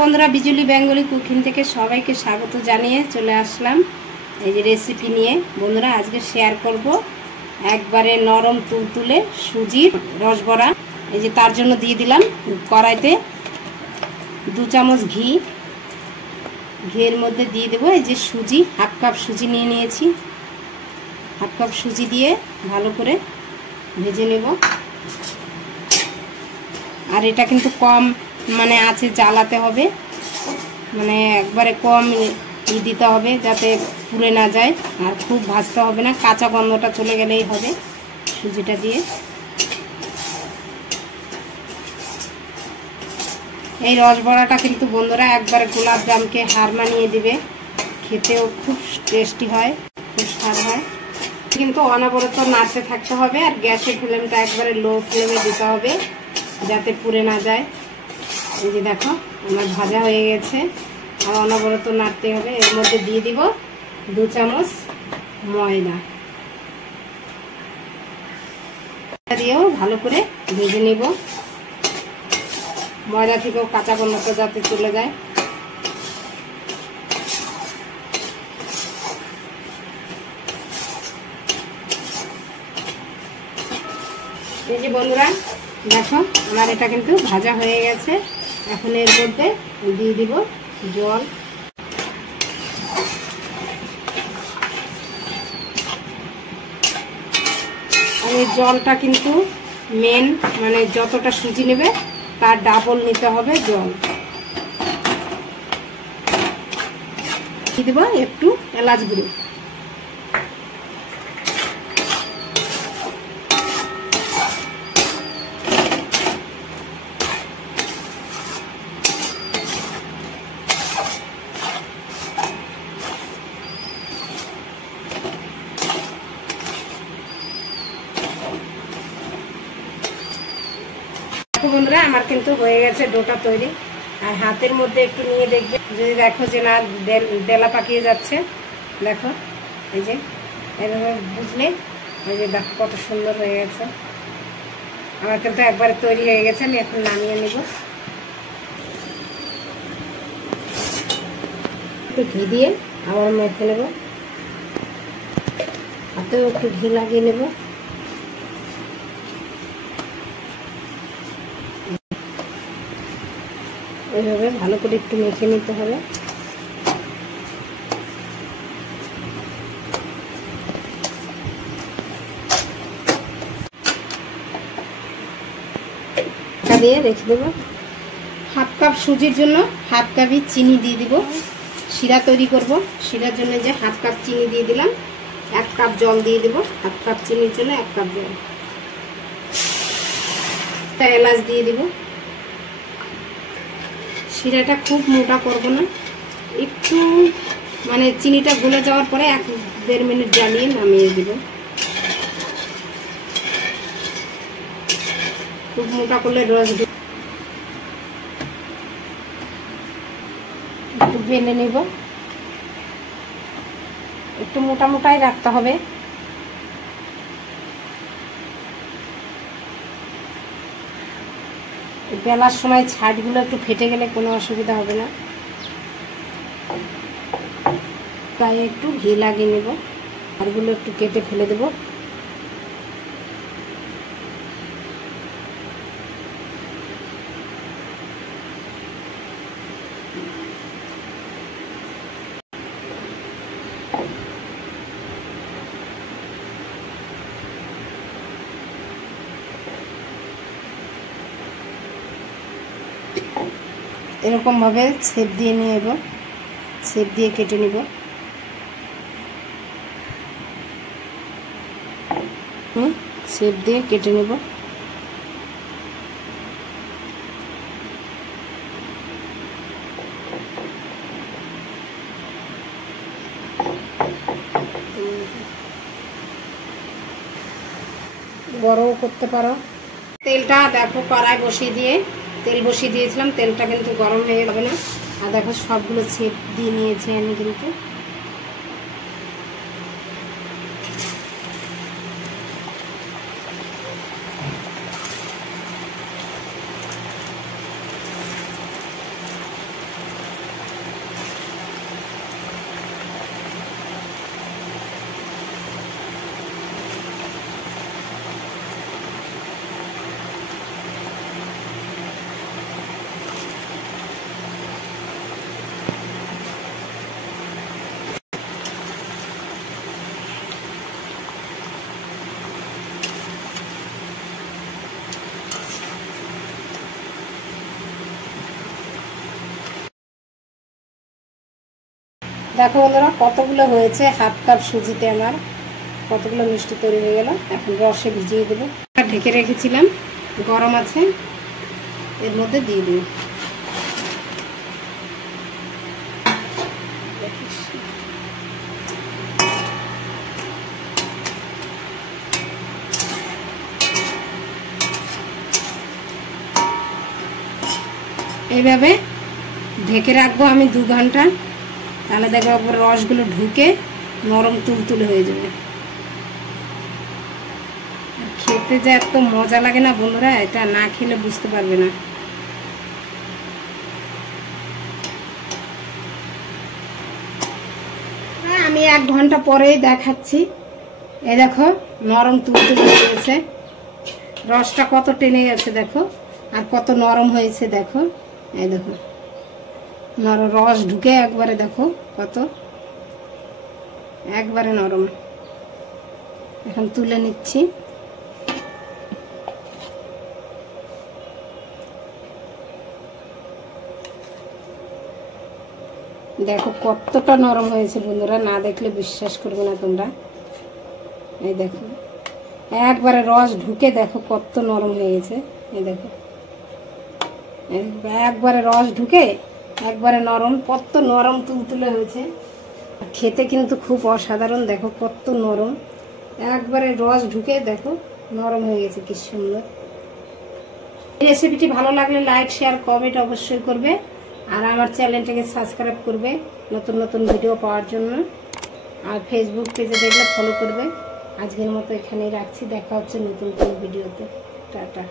বন্ধুরা, বিজুলি Bengali cooking থেকে সবাইকে স্বাগত জানিয়ে চলে আসলাম এই যে রেসিপি নিয়ে। বন্ধুরা, আজকে শেয়ার করব একবারে নরম তুলতুলে সুজির রসবড়া। এই যে তার জন্য দিয়ে দিলাম কড়াইতে 2 চামচ ঘি। ঘিয়ের মধ্যে দিয়ে দেবো এই যে সুজি, হাফ কাপ সুজি নিয়ে নিয়েছি। হাফ কাপ সুজি দিয়ে ভালো করে ভেজে নেব। আর এটা কিন্তু কম আছে জ্বালাতে হবে, একবারে কম দিতে হবে যাতে পুড়ে না যায়। আর খুব ভাজতে হবে না, কাঁচা গন্ধটা চলে গেলেই হবে সুজিটা দিয়ে। এই রসবড়াটা কিন্তু বন্ধুরা একবারে গোলাপ জামকে হার মানিয়ে দিবে, খেতেও খুব টেস্টি হয়, খুব স্বাদ হয়। কিন্তু অনবরত নাড়তে থাকতে হবে আর গ্যাসের ফ্লেমটা একবারে লো ফ্লেমে দিতে হবে যাতে পুড়ে না যায়। এই যে দেখো আমার ভাজা হয়ে গেছে, আর অনবরত নাড়তে হবে। এর মধ্যে দিয়ে দিব 2 চামচ ময়দা, দিয়েও ভালো করে ভেজে নেব। ময়দা থেকেও কাঁচা গন্ধটা যাতে চলে যায়। এই যে বন্ধুরা দেখো আমার এটা কিন্তু ভাজা হয়ে গেছে। এখন এর মধ্যে দিয়ে দিব জল। আর এই জলটা কিন্তু মেন, যতটা সুজি নেবে তার ডাবল নিতে হবে জল। দিয়ে দেবো একটু এলাচ গুঁড়ো। বন্ধুরা, আমার কিন্তু হয়ে গেছে ডোটা তৈরি। আর হাতের মধ্যে একটু নিয়ে দেখবে, যদি দেখো যে না ডেলা পাকিয়ে যাচ্ছে, দেখো এই যে এভাবে বুঝলে এই যে দেখো কত সুন্দর হয়ে গেছে। আমার কিন্তু একবারে তৈরি হয়ে গেছে। আমি এখন নামিয়ে নেব। একটু ঘি দিয়ে আবার মেখে নেব, হাতেও একটু ঘি লাগিয়ে নেব। এইভাবে ভালো করে একটু মেখে নিতে হবে। দিয়ে রেখে দেবো। হাফ কাপ সুজির জন্য হাফ কাপই চিনি দিয়ে দিব। শিরা তৈরি করব, শিরার জন্য যে হাফ কাপ চিনি দিয়ে দিলাম। 1 কাপ জল দিয়ে দেবো। হাফ কাপ চিনির জন্য 1 কাপ জল। এলাচ দিয়ে দিব। শিরাটা খুব মোটা করব না, একটু চিনিটা গলে যাওয়ার পরে 1-1.5 মিনিট জ্বালিয়ে নামিয়ে দিব। খুব মোটা করলে রস একটু বেলে নেব। একটু মোটা মোটাই রাখতে হবে। বেলার সময় ছাড়গুলো একটু ফেটে গেলে কোনো অসুবিধা হবে না, তাই একটু ঘি লাগিয়ে নেব। ছাড়গুলো একটু কেটে ফেলে দেব। এরকম ভাবে ছেপ দিয়ে নিয়ে নেব, ছেপ দিয়ে কেটে নিব। ছেপ দিয়ে কেটে নেব। বড়ও করতে পারো। তেলটা দেখো কড়াই বসিয়ে দিয়ে তেল বসিয়ে দিয়েছিলাম, তেলটা কিন্তু গরম হয়ে যাবে না। আর দেখো সবগুলো ছেপ দিয়ে নিয়েছি আমি কিন্তু। দেখো বন্ধুরা কতগুলো হয়েছে, হাফ কাপ সুজিতে আমার কতগুলো মিষ্টি তৈরি হয়ে গেল। এখন রসে ভিজিয়ে দেবো। ঢেকে রেখেছিলাম, গরম আছে, এর মধ্যে দিয়ে দেবো। এইভাবে ঢেকে রাখবো আমি 2 ঘন্টা, তাহলে দেখো রসগুলো ঢুকে নরম তুলতুলে হয়ে যাবে। খেতে যে এত মজা লাগে না বন্ধুরা, এটা না খেলে বুঝতে পারবে না। আমি 1 ঘন্টা পরেই দেখাচ্ছি। এই দেখো নরম তুলতুলে হয়ে গেছে, রসটা কত টেনে গেছে দেখো, আর কত নরম হয়েছে দেখো। এই দেখো নরম রস ঢুকে একবারে, দেখো কত একবারে নরম। এখন তুলে নিচ্ছি। দেখো কতটা নরম হয়েছে বন্ধুরা, না দেখলে বিশ্বাস করবে না তোমরা। এই দেখো একবারে রস ঢুকে দেখো কত নরম হয়ে গেছে। এই দেখো একবারে রস ঢুকে একবারে নরম, কত নরম তুলতুলে হয়েছে। খেতে কিন্তু খুব অসাধারণ, দেখো কত নরম, একবারে রস ঢুকে দেখো নরম হয়ে গেছে, কি সুন্দর। এই রেসিপিটি ভালো লাগলে লাইক, শেয়ার, কমেন্ট অবশ্যই করবে, আর আমার চ্যানেলটাকে সাবস্ক্রাইব করবে নতুন নতুন ভিডিও পাওয়ার জন্য, আর ফেসবুক পেজে দেখলে ফলো করবে। আজকের মতো এখানেই রাখছি, দেখা হচ্ছে নতুন কোনো ভিডিওতে। টাটা।